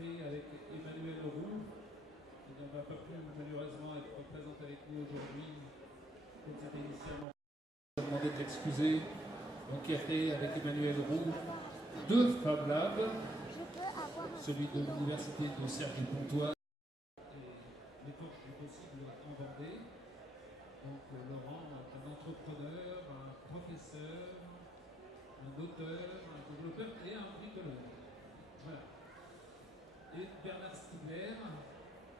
créé avec Emmanuel Roux, qui ne va pas pu malheureusement être présent avec nous aujourd'hui, comme c'était initialement. Je vais demander de l'excuser. Donc, qui a créé avec Emmanuel Roux 2 Fab Labs, celui de l'université de Cergy-Pontoise et les Porches du possible en Vendée. Donc, Laurent, un entrepreneur, un professeur, un auteur, un développeur et un bricoleur. Voilà. Et Bernard Stiegler,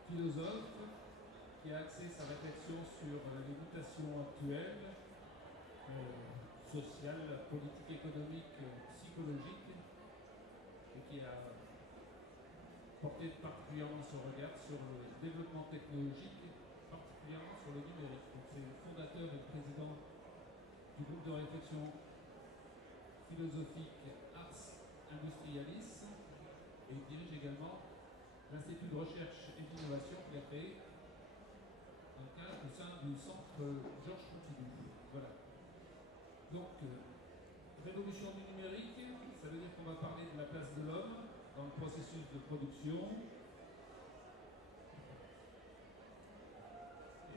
philosophe, qui a axé sa réflexion sur les mutations actuelles, sociales, politiques, économiques, psychologiques, et qui a porté particulièrement son regard sur le développement technologique, particulièrement sur le numérique. Donc c'est le fondateur et le président du groupe de réflexion philosophique Ars Industrialis, et il dirige également l'Institut de recherche et d'innovation qu'il a créé dans le cadre au sein du centre Georges Pompidou. Voilà. Donc, révolution du numérique, ça veut dire qu'on va parler de la place de l'homme dans le processus de production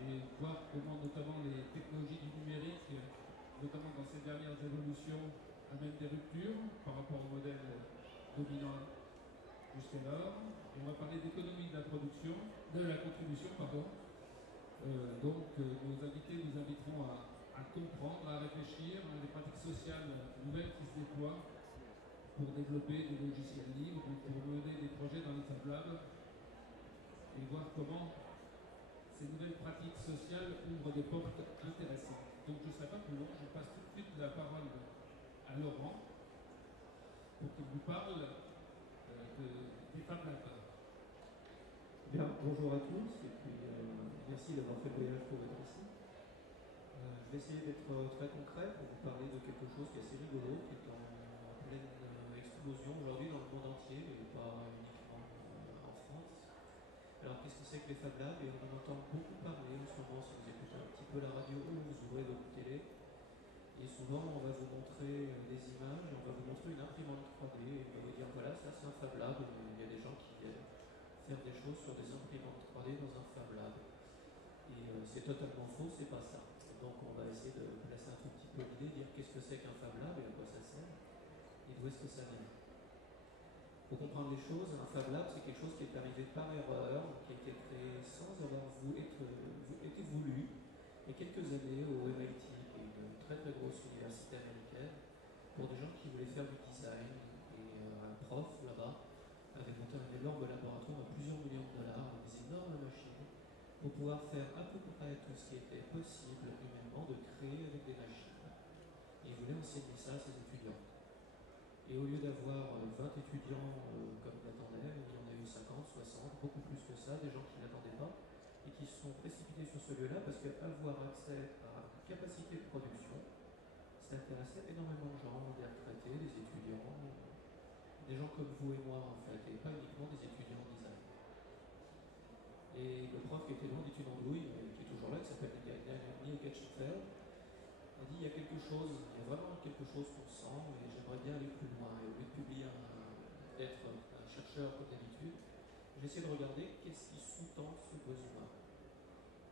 et voir comment notamment les technologies du numérique, notamment dans ces dernières évolutions, amènent des ruptures par rapport au modèle dominant jusqu'alors. Et on va parler d'économie de la production, de la contribution, pardon. Nos invités nous inviteront à comprendre, à réfléchir à des pratiques sociales nouvelles qui se déploient pour développer des logiciels libres ou pour mener des projets dans les Fab Labs et voir comment ces nouvelles pratiques sociales ouvrent des portes intéressantes. Donc je ne serai pas plus long, je passe tout de suite la parole à Laurent pour qu'il vous parle des Fab Labs. Bien, bonjour à tous et puis merci d'avoir fait le voyage pour venir ici. Je vais essayer d'être très concret pour vous parler de quelque chose qui est assez rigolo, qui est en pleine explosion aujourd'hui dans le monde entier et pas uniquement en France. Alors qu'est-ce que c'est que les Fab Labs? Et on en entend beaucoup parler en ce moment si vous écoutez un petit peu la radio ou vous ouvrez votre télé. Et souvent on va vous montrer des images, et on va vous montrer une imprimante 3D et on va vous dire voilà, ça c'est un Fab Lab. Il y a des gens qui viennent faire des choses sur des imprimantes 3D dans un Fab Lab. Et c'est totalement faux, c'est pas ça. Donc on va essayer de placer un tout petit peu l'idée, dire qu'est-ce que c'est qu'un Fab Lab et à quoi ça sert, et d'où est-ce que ça vient. Pour comprendre les choses, un Fab Lab c'est quelque chose qui est arrivé par erreur, qui a été créé sans avoir été voulu, il y a quelques années au MIT, qui est une très très grosse université américaine, pour des gens qui voulaient faire du design. Et un prof là-bas avait monté un énorme laboratoire à plusieurs millions de dollars, avec des énormes machines, pour pouvoir faire à peu près tout ce qui était possible humainement de créer avec des machines. Et il voulait enseigner ça à ses étudiants. Et au lieu d'avoir 20 étudiants comme il attendait, il en a eu 50, 60, beaucoup plus que ça, des gens qui ne l'attendaient pas, et qui se sont précipités sur ce lieu-là parce qu'avoir accès à une capacité de production, ça intéressait énormément de gens, des retraités, des étudiants, des gens comme vous et moi en fait, et pas uniquement des étudiants en design. Et le prof qui était loin d'études andouille, qui est toujours là, qui s'appelle Neil Katchenfeld, a dit il y a quelque chose, il y a vraiment quelque chose qu'on sent et j'aimerais bien aller plus loin. Et au lieu de publier d'être un chercheur comme d'habitude, j'ai essayé de regarder qu'est-ce qui sous-tend ce besoin.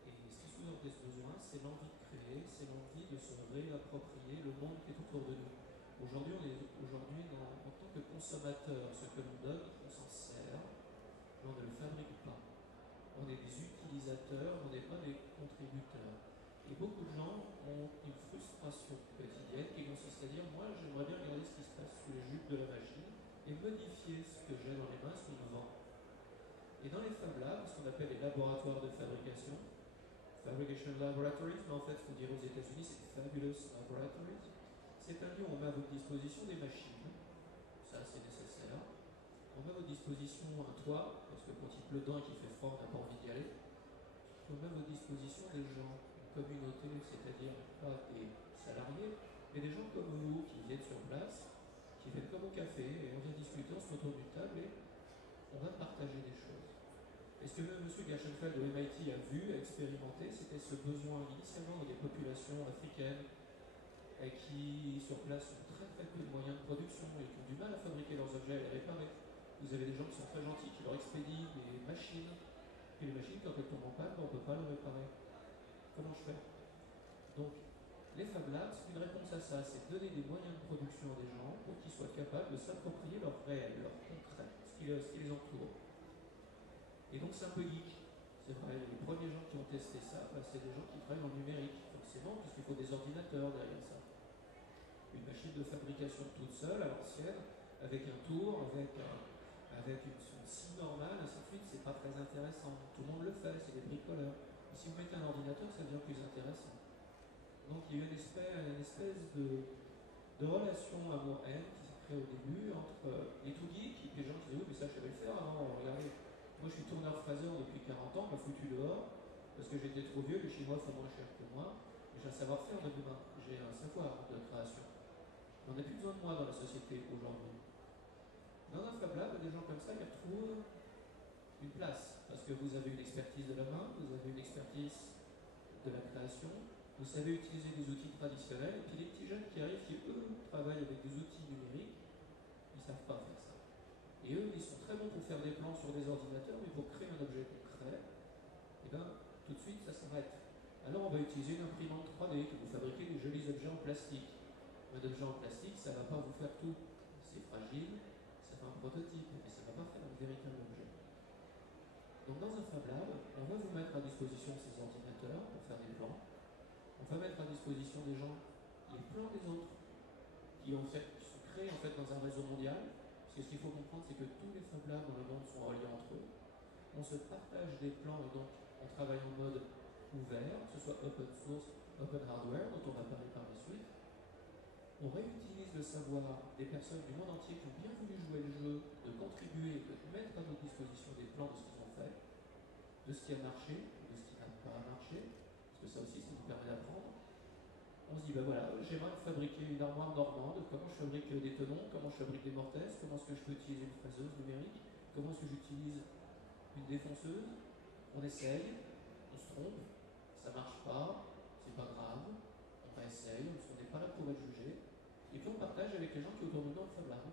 Et ce qui sous-tend ce besoin, c'est l'envie de créer, c'est l'envie de se réapproprier le monde qui est autour de nous. Aujourd'hui, en tant que consommateur, ce que l'on donne, on s'en sert, mais on ne le fabrique pas. On est des utilisateurs, on n'est pas des contributeurs. Et beaucoup de gens ont une frustration quotidienne qui consiste à dire moi j'aimerais bien regarder ce qui se passe sous les jupes de la machine et modifier ce que j'ai dans les mains, ce qu'on me vend. Et dans les Fab Labs, ce qu'on appelle les laboratoires de fabrication, Fabrication Laboratories, mais en fait il faut dire aux États-Unis c'est Fabulous Laboratories, c'est un lieu où on met à votre disposition des machines, ça c'est nécessaire. On met à votre disposition un toit, parce que quand il pleut dedans et qu'il fait froid, on n'a pas envie d'y aller. On met à votre disposition des gens, une communauté, c'est-à-dire pas des salariés, mais des gens comme vous qui viennent sur place, qui viennent comme au café, et on vient discuter, on se met autour d'une table et on va partager des choses. Et ce que M. Gershenfeld de MIT a vu, a expérimenté, c'était ce besoin initialement des populations africaines qui sur place ont très très peu de moyens de production et qui ont du mal à fabriquer leurs objets, à les réparer. Vous avez des gens qui sont très gentils, qui leur expédient des machines, et les machines, quand elles tombent en panne, on ne peut pas les réparer. Comment je fais? Donc, les Fab Labs, une réponse à ça, c'est de donner des moyens de production à des gens pour qu'ils soient capables de s'approprier leur réel, leur concret, ce qui les entoure. Et donc c'est un peu geek. C'est vrai, les premiers gens qui ont testé ça, c'est des gens qui travaillent en numérique, forcément, puisqu'il faut des ordinateurs derrière ça. Une machine de fabrication toute seule, à l'ancienne, avec un tour, avec une scie normale, ainsi de suite, c'est pas très intéressant. Tout le monde le fait, c'est des bricoleurs. Mais si vous mettez un ordinateur, ça devient plus intéressant. Donc il y a eu une espèce de relation amour-haine qui s'est créée au début entre les tout geeks et les gens qui disaient oui mais ça je savais le faire avant, regardez, moi je suis tourneur-phraseur depuis 40 ans, m'a foutu dehors parce que j'étais trop vieux, les Chinois font moins cher que moi, mais j'ai un savoir-faire de demain, j'ai un savoir de création. On n'a plus besoin de moi dans la société aujourd'hui. Dans un Fab Lab, des gens comme ça, ils retrouvent une place parce que vous avez une expertise de la main, vous avez une expertise de la création, vous savez utiliser des outils traditionnels, et puis les petits jeunes qui arrivent, qui eux travaillent avec des outils numériques, ils ne savent pas faire ça. Et eux, ils sont très bons pour faire des plans sur des ordinateurs, mais pour créer un objet concret, et bien tout de suite ça s'arrête. Alors on va utiliser une imprimante 3D que vous fabriquez des jolis objets en plastique. Un objet en plastique, ça ne va pas vous faire tout. C'est fragile, ça fait un prototype, mais ça ne va pas faire un véritable objet. Donc dans un Fab Lab, on va vous mettre à disposition ces ordinateurs pour faire des plans. On va mettre à disposition des gens les plans des autres qui sont créés en fait dans un réseau mondial. Parce que ce qu'il faut comprendre, c'est que tous les Fab Labs dans le monde sont reliés entre eux. On se partage des plans et donc on travaille en mode ouvert, que ce soit open source, open hardware, dont on va parler par la suite. On réutilise le savoir des personnes du monde entier qui ont bien voulu jouer le jeu, de contribuer, de mettre à notre disposition des plans de ce qu'ils ont fait, de ce qui a marché, de ce qui n'a pas marché, parce que ça aussi, ça nous permet d'apprendre. On se dit, ben voilà, j'aimerais fabriquer une armoire normande, comment je fabrique des tenons, comment je fabrique des mortaises, comment est-ce que je peux utiliser une fraiseuse numérique, comment est-ce que j'utilise une défonceuse. On essaye, on se trompe, ça marche pas, c'est pas grave, on réessaye, on n'est pas là pour être jugé, et puis on partage avec les gens qui autour de nous en Fab Lab.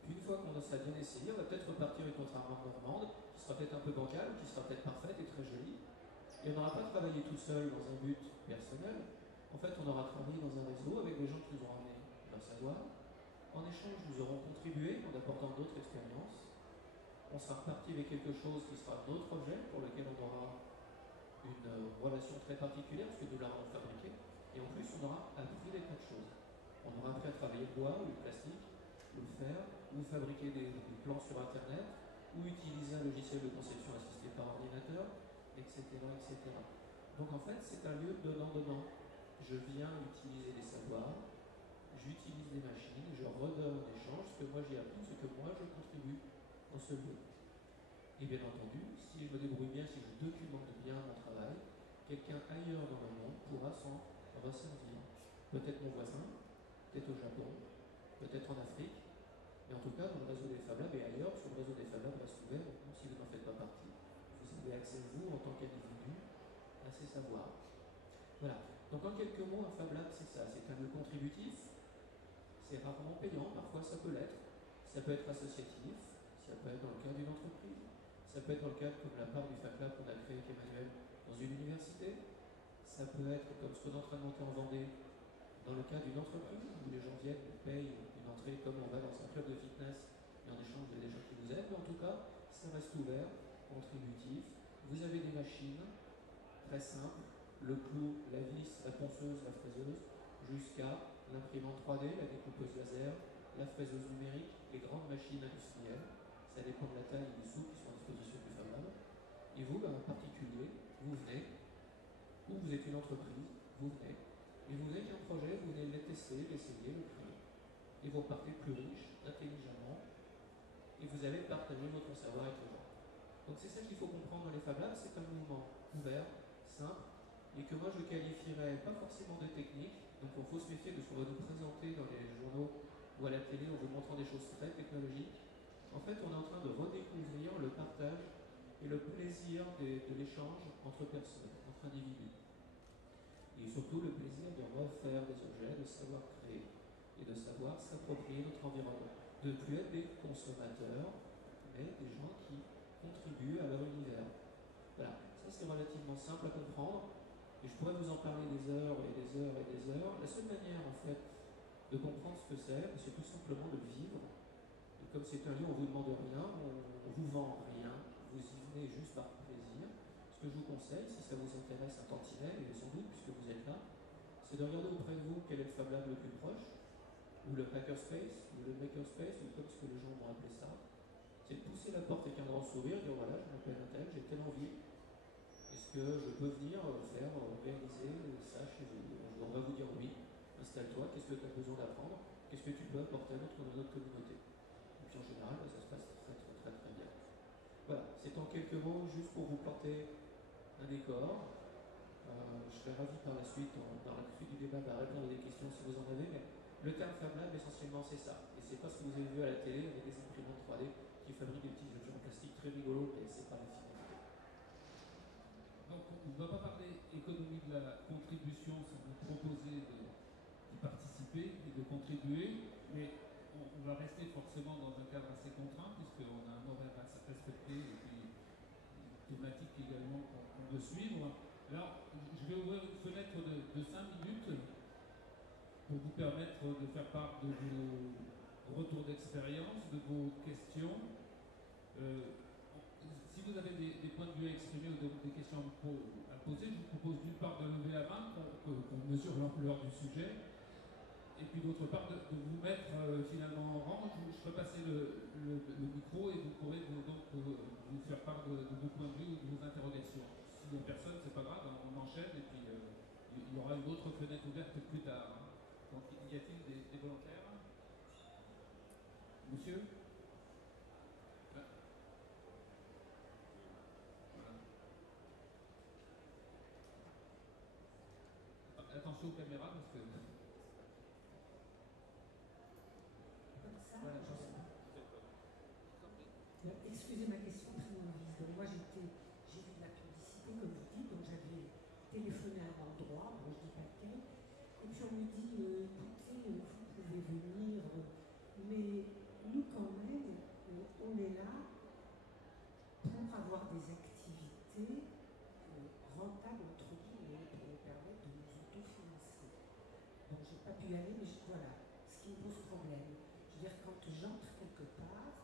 Puis une fois qu'on a ça bien essayé, on va peut-être repartir avec notre armoire normande, qui sera peut-être un peu bancale, qui sera peut-être parfaite et très jolie, et on n'aura pas travaillé tout seul dans un but personnel. En fait, on aura travaillé dans un réseau avec des gens qui nous ont ramené leur savoir. En échange, nous aurons contribué en apportant d'autres expériences. On sera reparti avec quelque chose qui sera notre objet, pour lequel on aura une relation très particulière, parce que nous l'avons fabriqué. Et en plus, on aura appris des tas de choses. On aura appris à travailler le bois ou le plastique, ou le fer, ou fabriquer des plans sur Internet, ou utiliser un logiciel de conception assisté par ordinateur, etc., etc. Donc en fait, c'est un lieu donnant-donnant. Je viens utiliser des savoirs, j'utilise des machines, je redonne en échange ce que moi j'ai appris, ce que moi je contribue dans ce lieu. Et bien entendu, si je me débrouille bien, si je documente bien mon travail, quelqu'un ailleurs dans le monde pourra s'en ressentir. Peut-être mon voisin, peut-être au Japon, peut-être en Afrique, mais en tout cas dans le réseau des Fab Labs et ailleurs, sur le réseau des Fab Labs reste ouvert, donc si vous n'en faites pas partie, vous avez accès, vous, en tant qu'individu, à ces savoirs. Voilà. Donc en quelques mots, un Fab Lab, c'est ça. C'est un lieu contributif. C'est rarement payant. Parfois, ça peut l'être. Ça peut être associatif. Ça peut être dans le cadre d'une entreprise. Ça peut être dans le cadre, comme la part du Fab Lab qu'on a créé avec Emmanuel, dans une université. Ça peut être comme ce qu'on est en train de monter en Vendée, dans le cadre d'une entreprise, où les gens viennent et payent une entrée comme on va dans un club de fitness, et en échange, il y a des gens qui vous aident. Mais en tout cas, ça reste ouvert, contributif. Vous avez des machines très simples, le clou, la vis, la ponceuse, la fraiseuse, jusqu'à l'imprimante 3D, la découpeuse laser, la fraiseuse numérique, les grandes machines industrielles. Ça dépend de la taille et des sous qui sont à disposition du Fab Lab. Et vous, en particulier, vous venez, ou vous êtes une entreprise, vous venez, et vous venez avec un projet, vous venez le tester, l'essayer, le créer. Et vous repartez plus riche, intelligemment, et vous allez partager votre savoir avec les gens. Donc c'est ça qu'il faut comprendre dans les Fab Labs, c'est un mouvement ouvert, simple, et que moi je qualifierais pas forcément de technique. Donc il faut se méfier de ce qu'on va nous présenter dans les journaux ou à la télé en vous montrant des choses très technologiques. En fait, on est en train de redécouvrir le partage et le plaisir de l'échange entre personnes, entre individus. Et surtout le plaisir de refaire des objets, de savoir créer et de savoir s'approprier notre environnement. de ne plus être des consommateurs, mais des gens qui contribuent à leur univers. Voilà, ça c'est relativement simple à comprendre, et je pourrais vous en parler des heures et des heures et des heures. La seule manière en fait de comprendre ce que c'est tout simplement de le vivre. Et comme c'est un lieu, on ne vous demande rien, on vous vend rien, vous y venez juste par plaisir. Ce que je vous conseille, si ça vous intéresse un tantinet, et sans doute puisque vous êtes là, c'est de regarder auprès de vous quel est le Fab Lab le plus proche, ou le hackerspace, ou le makerspace, ou comme ce que les gens vont appeler ça. C'est de pousser la porte avec un grand sourire, dire voilà, je m'appelle un tel, j'ai telle envie, est-ce que je peux venir faire réaliser ça chez vous? On va vous dire oui, installe-toi, qu'est-ce que tu as besoin d'apprendre, qu'est-ce que tu peux apporter à notre communauté. Et puis en général, ça se passe très bien. Voilà, c'est en quelques mots juste pour vous planter un décor. Je serai ravi par la suite, dans la suite du débat, à répondre à des questions si vous en avez, mais le terme Fab Lab, essentiellement, c'est ça. Et c'est pas ce que vous avez vu à la télé avec des imprimantes 3D qui fabriquent des petits objets en plastique très rigolos, et c'est pas la finalité. Donc, on ne va pas parler économie de la contribution si vous proposez d'y participer et de contribuer, mais on va rester forcément dans un cadre assez contraint, puisqu'on a un horaire à respecter et puis une thématique également qu'on veut suivre. Alors, je vais ouvrir une fenêtre de 5 minutes pour vous permettre de faire part de vos retours d'expérience, de vos questions. Si vous avez des points de vue à exprimer ou des questions à poser, je vous propose d'une part de lever la main, qu'on mesure l'ampleur du sujet, et puis d'autre part de vous mettre finalement en rang. Je ferai passer le micro et vous pourrez donc vous faire part de vos points de vue ou de vos interrogations. S'il n'y a personne, c'est pas grave, on enchaîne et puis il y aura une autre fenêtre ouverte plus tard. Donc y a-t-il des volontaires? Monsieur? Attention aux caméras parce que... Comme ça, Voilà, excusez ma question très mauvaise. Donc moi j'ai vu de la publicité, comme vous dites, donc j'avais téléphoné à un endroit, bon, je dis pas lequel, et puis on me dit écoutez, vous pouvez venir, mais nous quand même, on est là pour avoir des activités rentables entre guillemets, pour nous permettre de nous autofinancer. Donc j'ai pas pu y aller, mais voilà, ce qui me pose problème. Je veux dire, quand j'entre quelque part,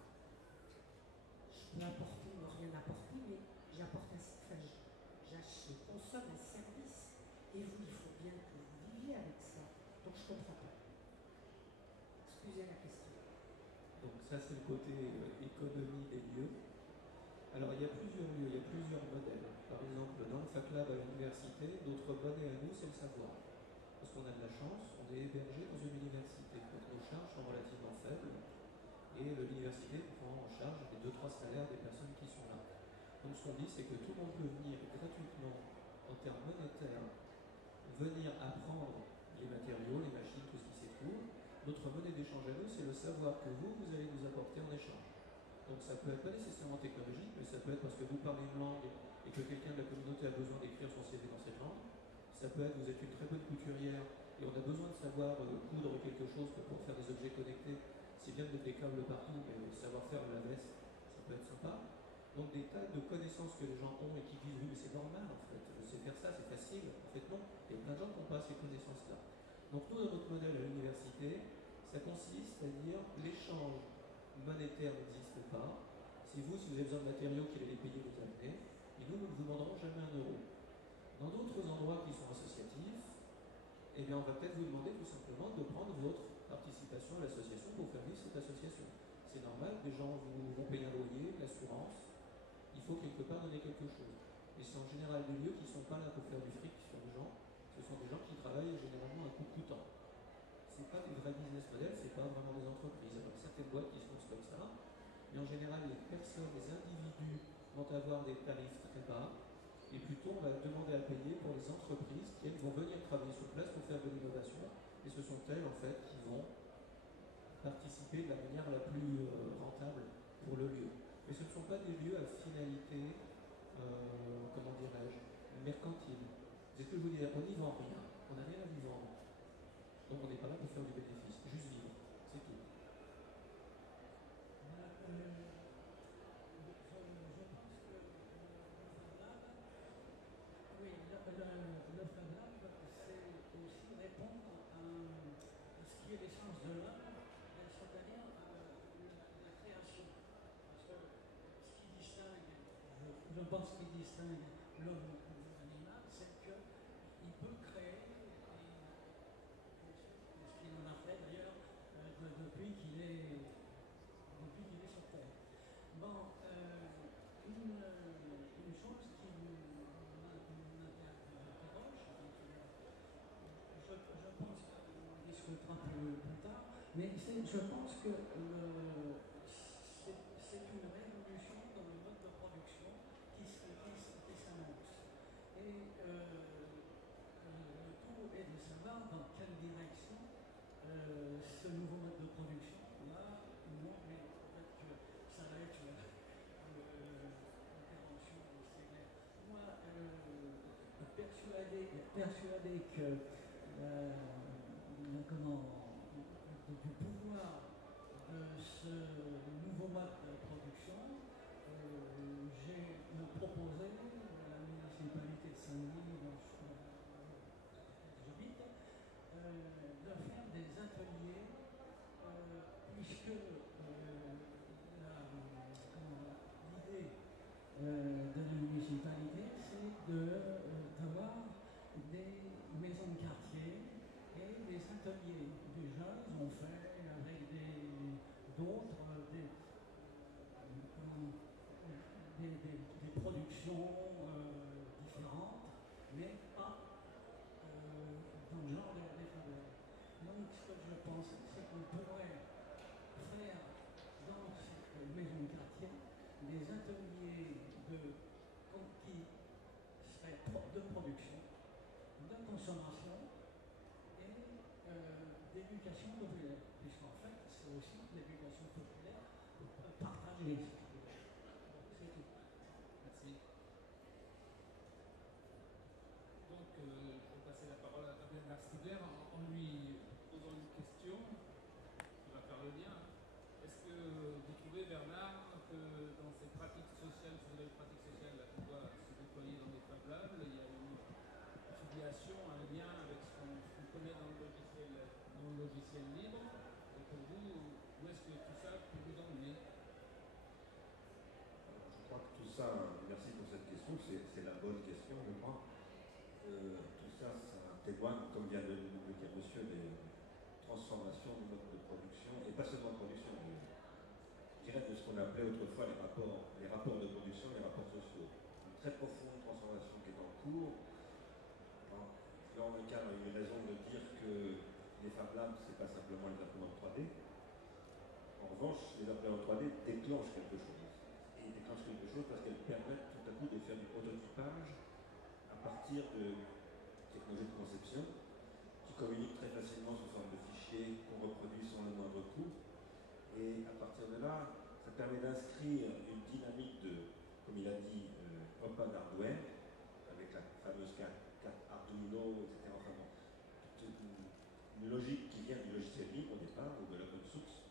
je peux apporter ou rien apporter, mais j'apporte je consomme un service. Et vous, il faut bien que vous viviez avec ça. Donc je ne comprends pas. Excusez la question. Donc ça c'est le côté économie des lieux. Alors il y a plusieurs lieux, il y a plusieurs modèles. Par exemple, dans le FacLab à l'université, notre monnaie à nous, c'est le savoir. Parce qu'on a de la chance, on est hébergé dans une université. Donc nos charges sont relativement faibles. Et l'université prend en charge les 2-3 salaires des personnes qui sont là. Donc ce qu'on dit, c'est que tout le monde peut venir gratuitement, en termes monétaires, venir apprendre les matériaux, les machines, tout ce qui s'y trouve. Notre monnaie d'échange à nous, c'est le savoir que vous allez nous apporter en échange. Donc ça peut être pas nécessairement technologique, mais ça peut être parce que vous parlez une langue et que quelqu'un de la communauté a besoin d'écrire son CV dans cette langue. Ça peut être vous êtes une très bonne couturière et on a besoin de savoir coudre quelque chose pour faire des objets connectés. C'est bien de mettre des câbles partout, mais savoir faire la veste, ça peut être sympa. Donc des tas de connaissances que les gens ont et qui disent oui mais c'est normal en fait, je sais faire ça, c'est facile. En fait non, il y a plein de gens qui n'ont pas ces connaissances-là. Donc nous dans notre modèle à l'université, ça consiste à dire l'échange monétaire n'existe pas. Si vous avez besoin de matériaux qu'il allez payer, vous amenez, et nous ne vous demanderons jamais €1. Dans d'autres endroits qui sont associatifs, eh bien on va peut-être vous demander tout simplement de prendre votre participation à l'association pour faire vivre cette association. C'est normal, des gens vont payer un loyer, l'assurance, il faut quelque part donner quelque chose. Et c'est en général des lieux qui ne sont pas là pour faire du fric sur les gens, ce sont des gens qui travaillent généralement à coup coûtant. Ce n'est pas des vrais business models, ce n'est pas vraiment des entreprises. Alors certaines boîtes qui se font comme ça, mais en général les personnes, les individus vont avoir des tarifs très bas, et plutôt on va demander à payer pour les entreprises qui elles vont venir travailler sur place pour faire de l'innovation, et ce sont elles en fait qui vont participer de la manière la plus rentable pour le lieu. Mais ce ne sont pas des lieux à finalité, comment dirais-je, mercantile. C'est ce que je vous dis, on n'y vend rien, on n'a rien à vous vendre. Donc on n'est pas là pour faire du bénéfice, juste vivre, c'est tout. pense qu'il distingue l'homme de l'animal, c'est qu'il peut créer, ce qu'il en a fait d'ailleurs depuis qu'il est sur Terre. Bon, une chose qui m'interroge, je pense qu'on discutera plus tard, mais je pense que c'est une révolution dans le mode de production qui s'annonce. Et le tout est de savoir dans quelle direction ce nouveau mode de production va nous mener. Peut-être que ça va être l'intervention de Stegner. Moi, persuadé que du pouvoir de ce nouveau mode de production, j'ai proposé à la municipalité de Saint-Denis, dont j'habite, de faire des ateliers, puisque l'idée de la municipalité, c'est d'avoir des maisons de quartier et des ateliers. Déjà, ils ont fait avec d'autres des productions différentes, mais pas dans le genre des faveurs. Donc, ce que je pense, c'est qu'on pourrait faire dans cette maison de quartier des ateliers qui seraient de production, de consommation et d'éducation populaire, puisqu'en fait, c'est aussi l'éducation populaire partagée. C'est tout. Merci. Donc, je vais passer la parole à Bernard Stiegler en lui posant une question qui va faire le lien. Est-ce que vous trouvez, Bernard, que dans ces pratiques sociales, ces nouvelles pratiques sociales qu'on doit se déployer dans les Fab Labs, il y a une filiation, un lien avec ce qu'on connaît dans le logiciel libre? Et pour vous, où est-ce que tout ça peut vous emmener? Je crois que tout ça, merci pour cette question, c'est la bonne question, je crois. Tout ça, ça témoigne, comme vient de le dire monsieur, des transformations du mode de production, et pas seulement de production, je dirais de ce qu'on appelait autrefois les rapports de production, les rapports sociaux. Une très profonde transformation qui est en cours. Dans le cadre, il y a eu raison de dire que les Fab Labs, ce n'est pas simplement les imprimantes 3D. En revanche, les imprimantes 3D déclenchent quelque chose. Et ils déclenchent quelque chose parce qu'elles permettent tout à coup de faire du prototypage à partir de technologies de conception qui communiquent très facilement sous forme de fichiers qu'on reproduit sans le moindre coût. Et à partir de là, ça permet d'inscrire une dynamique de, comme il a dit, open hardware, avec la fameuse carte Arduino, etc. Enfin bon, toute une logique qui vient du logiciel libre au départ, ou de l'open source,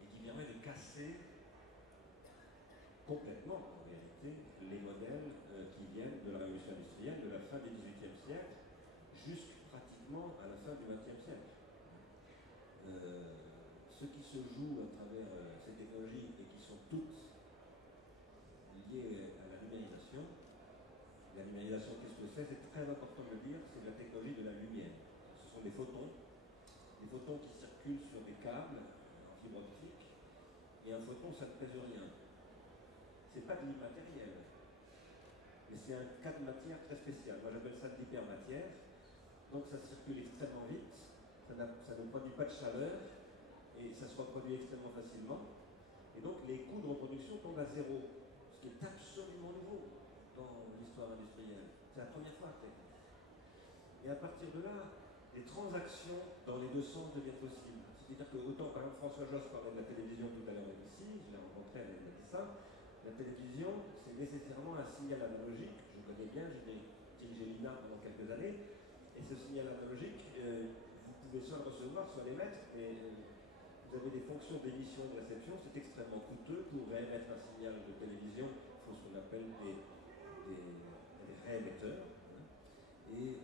et qui permet de casser complètement, en réalité, les modèles qui viennent de la révolution industrielle, de la fin du XVIIIe siècle, jusqu'à pratiquement à la fin du XXe siècle. Ce qui se joue à travers ces technologies et qui sont toutes liées à la numérisation. La numérisation, qu'est-ce que c'est? C'est très important de le dire, c'est la technologie de la lumière. Ce sont des photons qui circulent sur des câbles en fibre optique, et un photon, ça ne pèse rien. C'est pas de l'immatériel, mais c'est un cas de matière très spécial. Moi, j'appelle ça de l'hypermatière. Donc, ça circule extrêmement vite, ça ne produit pas de chaleur, et ça se reproduit extrêmement facilement. Et donc, les coûts de reproduction tombent à zéro, ce qui est absolument nouveau dans l'histoire industrielle. C'est la première fois que ça existe. Et à partir de là, les transactions dans les deux sens deviennent possibles. C'est-à-dire que, autant, par exemple, François Josse parlait de la télévision tout à l'heure ici, je l'ai rencontré, elle a dit ça. La télévision, c'est nécessairement un signal analogique. Je connais bien, j'ai dirigé l'INA pendant quelques années. Et ce signal analogique, vous pouvez soit le recevoir, soit l'émettre. Et vous avez des fonctions d'émission de réception, c'est extrêmement coûteux pour réémettre un signal de télévision. Il faut ce qu'on appelle des réémetteurs. Et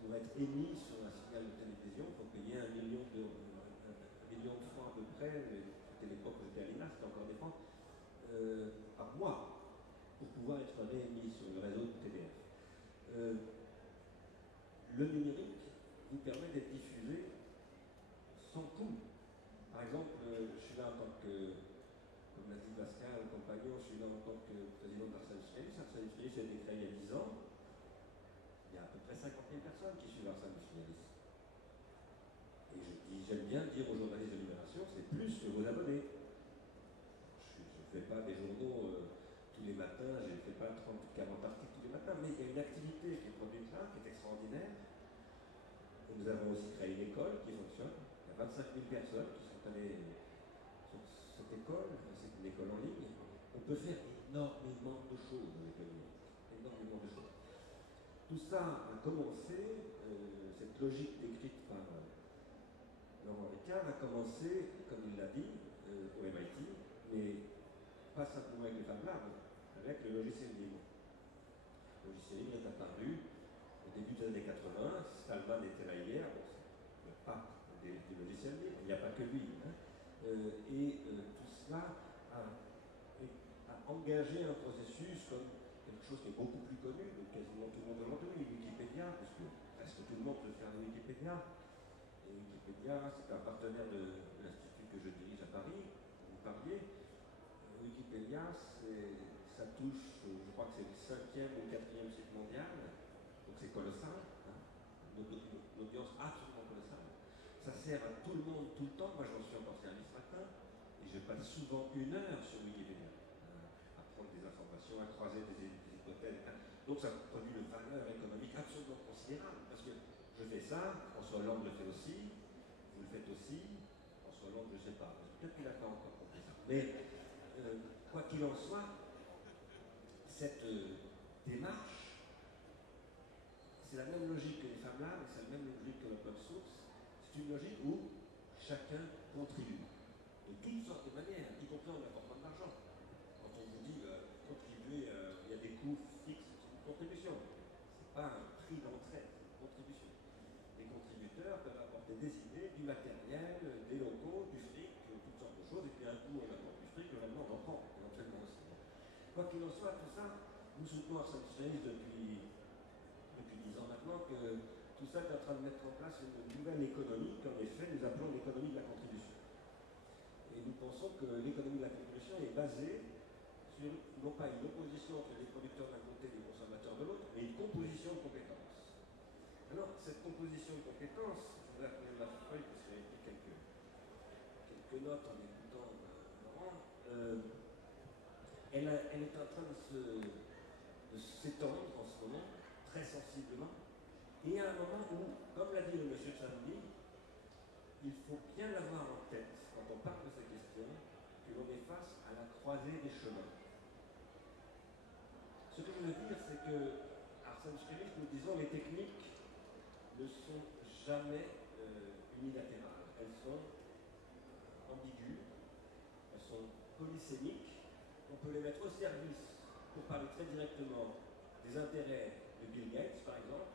pour être émis sur un signal de télévision, il faut payer 1 million de francs à peu près. C'était l'époque où j'étais à l'INA, c'était encore des francs, par mois, pour coût. Par exemple, je suis là en tant que, comme l'a dit Pascal, compagnon, je suis là en tant que président d'Arsène Michellis. Arsène Michellis a été créé il y a 10 ans. Il y a à peu près 50 000 personnes qui suivent Arsène Michellis. Et je dis, j'aime bien dire aux journalistes de Libération, c'est plus que vos abonnés. Je ne fais pas des journaux tous les matins, je ne fais pas 30 ou 40 articles tous les matins, mais il y a une activité qui est produite là, qui est extraordinaire. Et nous avons aussi créé une école qui fonctionne. Il y a 25 000 personnes qui sont allées sur cette école, c'est une école en ligne. On peut faire énormément de choses avec le numérique, énormément de choses. Tout ça a commencé, cette logique décrite par Laurent Ricard a commencé, comme il l'a dit, au MIT, mais pas simplement avec les Fab Labs, avec le logiciel libre. Le logiciel libre est apparu au début des années 80, Stallman était là hier, bon, c'est le pape des logiciels libres, il n'y a pas que lui. Hein. Tout cela a engagé un processus comme quelque chose qui est beaucoup plus connu de quasiment tout le monde aujourd'hui, Wikipédia, parce que presque tout le monde peut faire Wikipédia. Et Wikipédia, c'est un partenaire de l'institut que je dirige à Paris, vous parliez. Wikipédia, ça touche, je crois que c'est le 5e ou 4e site mondial, donc c'est colossal, hein, une audience absolument colossale. Ça sert à tout le monde, tout le temps. Moi, j'en suis encore servi ce matin, et je passe souvent 1 heure sur Wikipédia, à prendre des informations, à croiser des hypothèses. Donc ça produit une valeur économique absolument considérable, parce que je fais ça, François Hollande le fait aussi, vous le faites aussi, François Hollande, je ne sais pas, peut-être qu'il n'a pas encore compris ça. Mais quoi qu'il en soit, cette démarche, c'est la même logique que les Fab Labs, c'est la même logique que l'open source. C'est une logique où chacun contribue de toutes sortes de manières, y compris en apportant de l'argent. Quand on vous dit contribuer, il y a des coûts fixes, c'est une contribution. Ce n'est pas un prix d'entrée, c'est une contribution. Les contributeurs peuvent apporter des idées, du matériel, des locaux, du fric, toutes sortes de choses, et puis un coup on apporte du fric, le lendemain on en prend, éventuellement aussi. Quoi qu'il en soit, tout ça, nous soutenons Arsène Michellis depuis 10 ans maintenant que tout ça est en train de mettre en place une nouvelle économie qu'en effet nous appelons l'économie de la contribution. Et nous pensons que l'économie de la contribution est basée sur non pas une opposition entre les producteurs d'un côté et les consommateurs de l'autre, mais une composition de compétences. Alors, cette composition de compétences, je voudrais prendre ma feuille parce que j'ai pris quelques notes en écoutant Laurent, elle est en train de s'étendre en ce moment, très sensiblement, et à un moment où, comme l'a dit le monsieur Chambi, il faut bien l'avoir en tête, quand on parle de ces questions, que l'on est face à la croisée des chemins. Ce que je veux dire, c'est que Arsène Michellis, nous disons, les techniques ne sont jamais unilatérales. Elles sont ambiguës, elles sont polysémiques. On peut les mettre au service, pour parler très directement, des intérêts de Bill Gates, par exemple,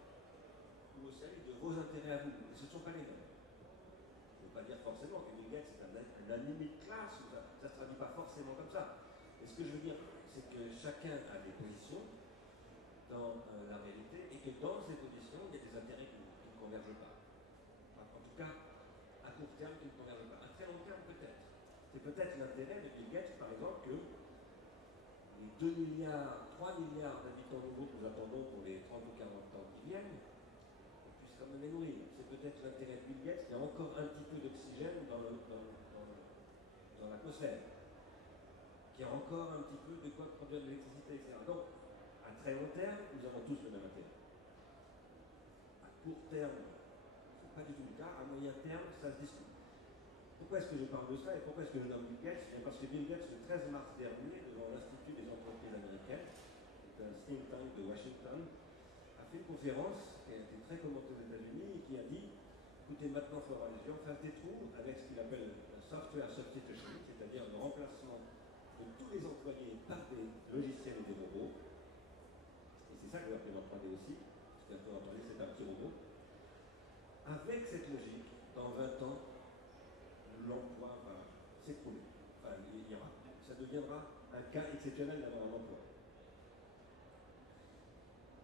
ou au service de vos intérêts à vous. Mais ce ne sont pas les mêmes. Je ne veux pas dire forcément que Bill Gates est un ennemi de classe, ça ne se traduit pas forcément comme ça. Mais ce que je veux dire, c'est que chacun a des positions dans la réalité, et que dans ces positions, il y a des intérêts qui ne convergent pas. Enfin, en tout cas, à court terme, qui ne convergent pas. À très long terme, peut-être. C'est peut-être l'intérêt de Bill Gates, par exemple, que les 2 milliards, 3 milliards d'habitants nouveaux que nous attendons pour les 30 ou 40 ans qui viennent, on puisse quand même les nourrir. C'est peut-être l'intérêt de Bill Gates qu'il y a encore un petit peu d'oxygène dans l'atmosphère, qu'il y a encore un petit peu de quoi produire de l'électricité, etc. Donc, à très long terme, nous avons tous le même intérêt. À court terme, ce n'est pas du tout le cas. À moyen terme, ça se discute. Pourquoi est-ce que je parle de ça et pourquoi est-ce que je nomme Bill Gates? Parce que Bill Gates, le 13 mars dernier, devant l'Institut des entreprises américaines, c'est un think tank de Washington, a fait une conférence qui a été très commentée aux États-Unis et qui a dit, écoutez, maintenant il faut avoir les yeux en face des trous avec ce qu'il appelle un software substitution, c'est-à-dire le remplacement de tous les employés par des logiciels et des robots. Et c'est ça que l'imprimante 3D aussi, parce que l'imprimante 3D c'est un petit robot. Avec cette logique, dans 20 ans, l'emploi va s'écrouler. Enfin, ça deviendra un cas exceptionnel d'avoir un emploi.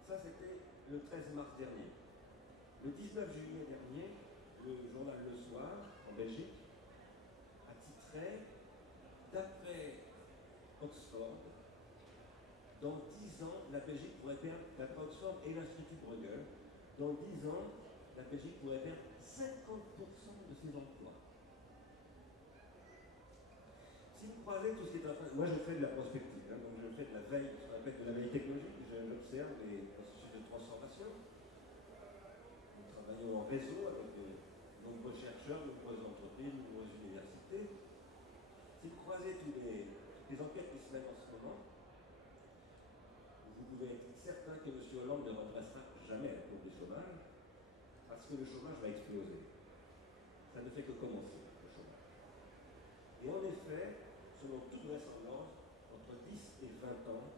Ça, c'était le 13 mars dernier. Le 19 juillet dernier, le journal Le Soir, en Belgique, dans 10 ans, la Belgique pourrait perdre 50% de ses emplois. Si vous croisez tout ce qui est en train... Moi, je fais de la prospective, hein, donc je fais de la veille, ce qu'on appelle de la veille technologique. J'observe les processus de transformation. Nous travaillons en réseau avec de nombreux chercheurs, nombreuses entreprises, nombreuses universités. Si vous croisez toutes les enquêtes qui se mènent en ce moment, vous pouvez être certain que M. Hollande ne redressera jamais la courbe du chômage, parce que le chômage va exploser. Ça ne fait que commencer, le chômage. Et en effet, selon toute vraisemblance, entre 10 et 20 ans,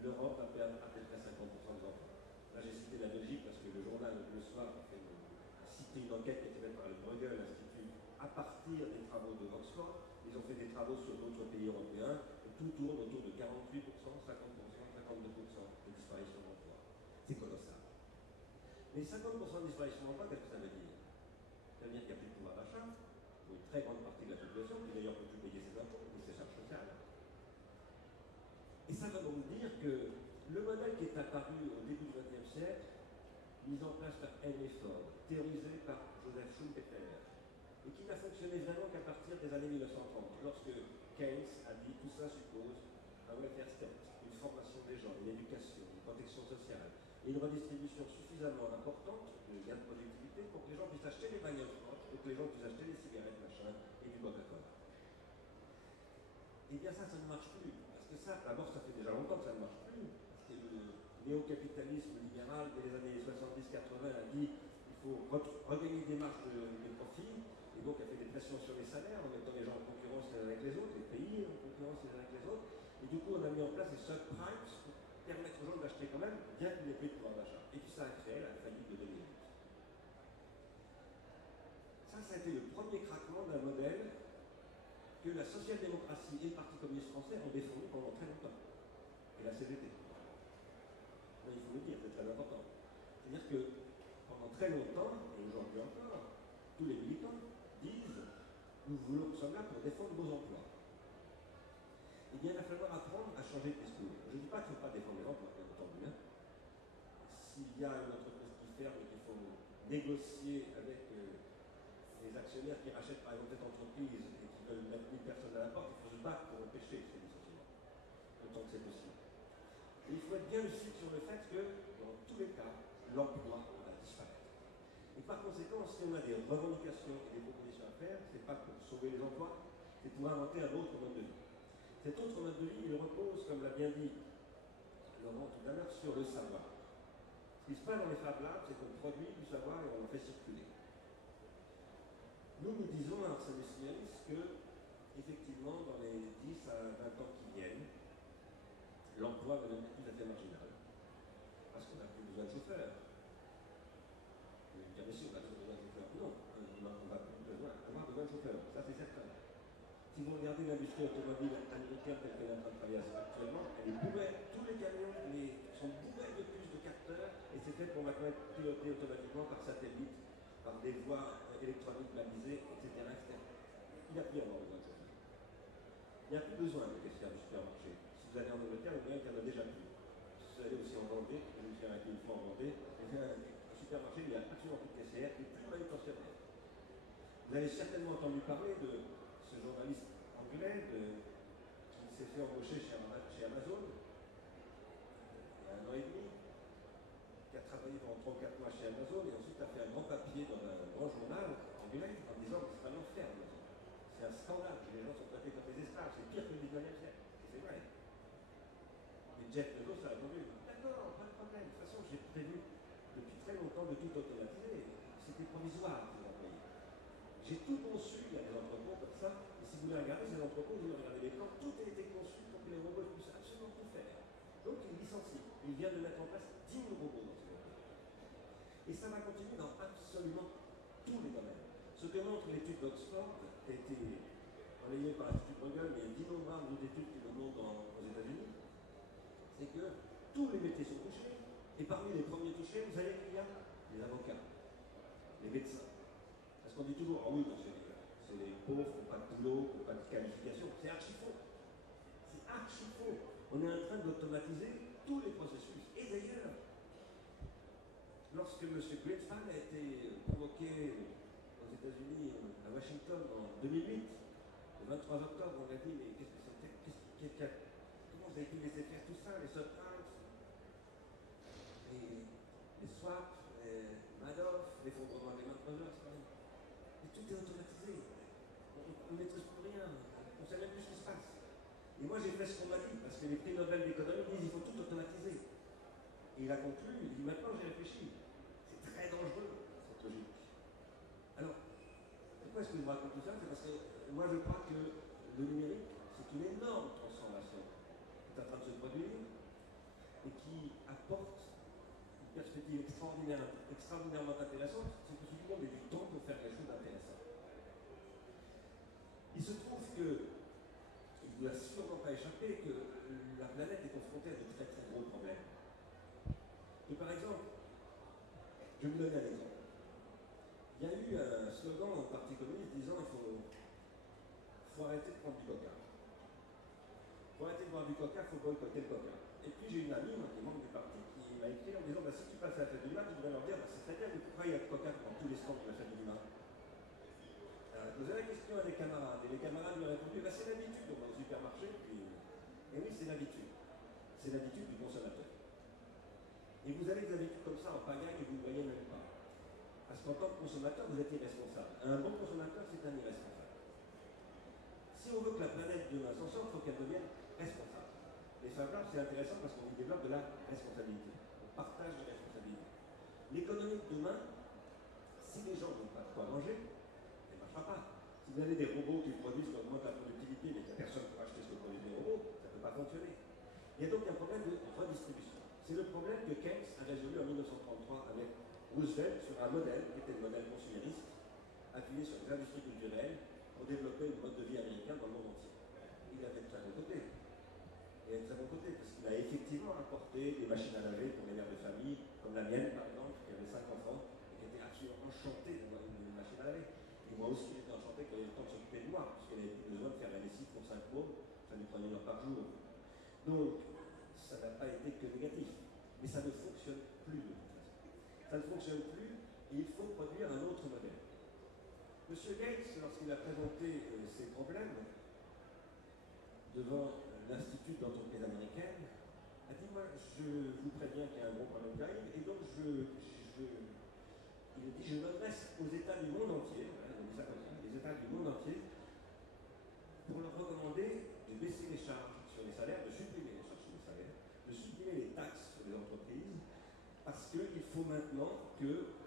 l'Europe va perdre à peu près 50% des emplois. Là, j'ai cité la Belgique parce que le journal Le Soir a cité une enquête qui a été faite par le Bruegel Institut à partir des travaux de Oxford. Ils ont fait des travaux sur d'autres pays européens. Et tout tourne autour de 48%, 50%, 52% de disparition d'emplois. C'est colossal. Mais 50% de disparition d'emplois, qu'est-ce que ça veut dire? Ça veut dire qu'il n'y a plus de pouvoir d'achat pour une très grande partie de la population, qui d'ailleurs peut plus payer ses impôts et ses charges sociales. Et ça va donc dire que le modèle qui est apparu au début du XXe siècle, mis en place par Henry Ford, théorisé par Joseph Schumpeter, et qui n'a fonctionné vraiment qu'à partir des années 1930, lorsque Keynes a dit tout ça suppose un welfare state, une formation des gens, une éducation, une protection sociale, et une redistribution suffisamment importante de gains de productivité pour que les gens puissent acheter les bagnoles fortes, pour que les gens puissent acheter les cigarettes, machin, et du Coca-Cola. Eh bien ça ne marche plus. Parce que ça, d'abord, ça fait déjà longtemps que ça ne marche plus. Parce que le néo-capitalisme libéral dès les années 70-80 a dit qu'il faut regagner des marges de profit, et donc a fait des pressions sur les salaires en mettant les gens en concurrence les uns avec les autres, les pays en concurrence les uns avec les autres. Et du coup, on a mis en place des subprimes pour permettre aux gens d'acheter quand même, bien qu'il n'y ait plus de pouvoir d'achat. Et puis ça a créé la faillite de 2008. Ça a été le premier craquement d'un modèle que la social-démocratie et le Parti communiste français ont défendu pendant très longtemps. Et la CGT. Mais il faut le dire, c'est très important. C'est-à-dire que pendant très longtemps, et aujourd'hui encore, tous les militants disent nous sommes là pour défendre vos emplois. Eh bien, il va falloir apprendre à changer de discours. Je ne dis pas qu'il ne faut pas défendre les emplois, bien entendu. Hein. S'il y a une entreprise qui ferme et qu'il faut négocier avec les actionnaires qui rachètent par exemple cette entreprise et qui veulent mettre 1000 personnes à la porte, il faut se battre pour empêcher ces licenciements, autant que c'est possible. Et il faut être bien lucide sur le fait que, dans tous les cas, l'emploi va disparaître. Et par conséquent, si on a des revendications et des propositions à faire, ce n'est pas pour sauver les emplois, c'est pour inventer un autre mode de vie. Cet autre mode de vie, il repose, comme l'a bien dit Laurent tout à l'heure, sur le savoir. Ce qui se passe dans les Fab Labs, c'est qu'on produit du savoir et on le fait circuler. Nous disons à Arsène Simialis que, effectivement, dans les 10 à 20 ans qui viennent, l'emploi va devenir tout à fait marginal. Parce qu'on n'a plus besoin de chauffeurs. Vous allez me dire, monsieur, on a toujours besoin de chauffeurs. Non, on va plus avoir besoin de chauffeurs, ça c'est certain. Si vous regardez l'industrie automobile américaine telle qu'elle est en train de travailler actuellement, elle est bourrée, tous les camions sont bourrés de plus de capteurs, et c'est fait pour maintenant être piloté automatiquement par satellite, par des voies électroniques balisées, etc., etc. Il n'y a plus à avoir besoin de chauffeurs. Il n'y a plus besoin de caissières du supermarché. Si vous allez en Angleterre, vous verrez qu'il n'y en a déjà plus. Si vous allez aussi en Vendée, je me suis arrêté une fois en Vendée, au supermarché, il n'y a absolument plus de caissières et plus de manutentionnaires. Vous avez certainement entendu parler de ce journaliste anglais qui s'est fait embaucher chez Amazon il y a 1 an et demi, qui a travaillé pendant 3 ou 4 mois chez Amazon et ensuite a fait un grand papier dans un grand journal anglais en disant que c'est un enfer. C'est un scandale, les gens sont traités comme des esclaves, c'est pire que le 19e siècle. C'est vrai. Mais Jeff Bezos a répondu, d'accord, pas de problème, de toute façon j'ai prévu depuis très longtemps de tout automatiser, c'était provisoire pour les employés. J'ai tout conçu, il y a des entrepôts comme ça, et si vous voulez regarder ces entrepôts, vous regardez les plans, tout a été conçu pour que les robots puissent absolument tout faire. Donc il licencie. Il vient de mettre en place 10 000 robots dans ces entrepôts. Et ça va continuer dans absolument tous les domaines. Ce que montre l'étude d'Oxford, qui a été relayée par l'Institut Bruegel, mais il y a d'innombrables autres études qui le montrent aux États-Unis, c'est que tous les métiers sont touchés, et parmi les premiers touchés, vous savez qu'il y a les avocats, les médecins. Parce qu'on dit toujours, ah oui, c'est les pauvres qui n'ont pas de boulot, qui n'ont pas de qualification. C'est archi faux. C'est archi faux. On est en train d'automatiser tous les processus. Et d'ailleurs, lorsque M. Greenspan a été provoqué aux États-Unis, à Washington, en 2008. Le 23 octobre, on a dit, mais qu'est-ce que c'était? Comment vous avez pu laisser faire tout ça? Les subprimes, les swaps, les Madoff, l'effondrement des Lehman Brothers, et tout est automatisé. On ne maîtrise plus rien. On ne sait même plus ce qui se passe. Et moi, j'ai fait ce qu'on m'a dit, parce que les prix Nobel d'économie disent qu'il faut tout automatiser. Et il a conclu, il dit maintenant j'ai réfléchi. C'est très dangereux, cette logique. Alors, pourquoi est-ce que je vous raconte tout ça? C'est parce que moi je crois que le numérique, c'est une énorme transformation qui est en train de se produire et qui apporte une perspective extraordinairement intéressante. C'est que tout le monde ait du temps pour faire les choses intéressantes. Il se trouve que, il ne vous a sûrement pas échappé, que la planète est confrontée à de très très gros problèmes. Et par exemple, je vais vous donner un exemple. Il y a eu un slogan dans le Parti communiste disant il faut arrêter de prendre du coca. Il faut arrêter de boire du coca, il faut boycotter le coca. Et puis j'ai une amie, moi, qui est membre du parti, qui m'a écrit en disant si tu passes à la fête du vin, tu devrais leur dire c'est très bien, mais pourquoi il y a de coca dans tous les stands de la fête du vin? Alors elle posait la question à des camarades, et les camarades lui ont répondu c'est l'habitude, on va au supermarché, puis. Et oui, c'est l'habitude. C'est l'habitude du consommateur. Et vous avez des habitudes comme ça en pagaille et vous ne voyez même pas. Parce qu'en tant que consommateur, vous êtes irresponsable. Un bon consommateur, c'est un irresponsable. Si on veut que la planète demain s'en sorte, il faut qu'elle devienne responsable. Les Fab Labs, c'est intéressant parce qu'on y développe de la responsabilité. On partage des responsabilités. L'économie de demain, si les gens n'ont pas de quoi manger, elle ne marchera pas. Si vous avez des robots qui produisent, qui augmentent la productivité, mais qu'il n'y a personne pour acheter ce que produisent les robots, ça ne peut pas fonctionner. Il y a donc un problème de redistribution. C'est le problème que Keynes a résolu en 1933 avec Roosevelt sur un modèle qui était le modèle consumériste, appuyé sur les industries culturelles pour développer le mode de vie américain dans le monde entier. Il avait de très bon côté. Il avait de très bon côté parce qu'il a effectivement apporté des machines à laver pour les mères de famille, comme la mienne par exemple, qui avait 5 enfants et qui était absolument enchantée d'avoir une machine à laver. Et moi aussi j'étais enchanté qu'elle ait le temps de s'occuper de moi, parce qu'elle avait besoin de faire la lessive pour 5 pauvres, ça lui prenait 1 heure par jour. Donc, ça n'a pas été que négatif. Mais ça ne fonctionne plus de toute façon. Ça ne fonctionne plus et il faut produire un autre modèle. M. Gates, lorsqu'il a présenté ses problèmes devant l'Institut d'entreprise américaine, a dit moi, je vous préviens qu'il y a un gros problème qui arrive et donc il a dit je m'adresse aux États du monde entier, voilà, il a dit ça comme ça, les États du monde entier, pour leur recommander de baisser les charges sur les salaires, de supprimer les charges sur les salaires, de supprimer les taxes sur les entreprises, parce qu'il faut maintenant que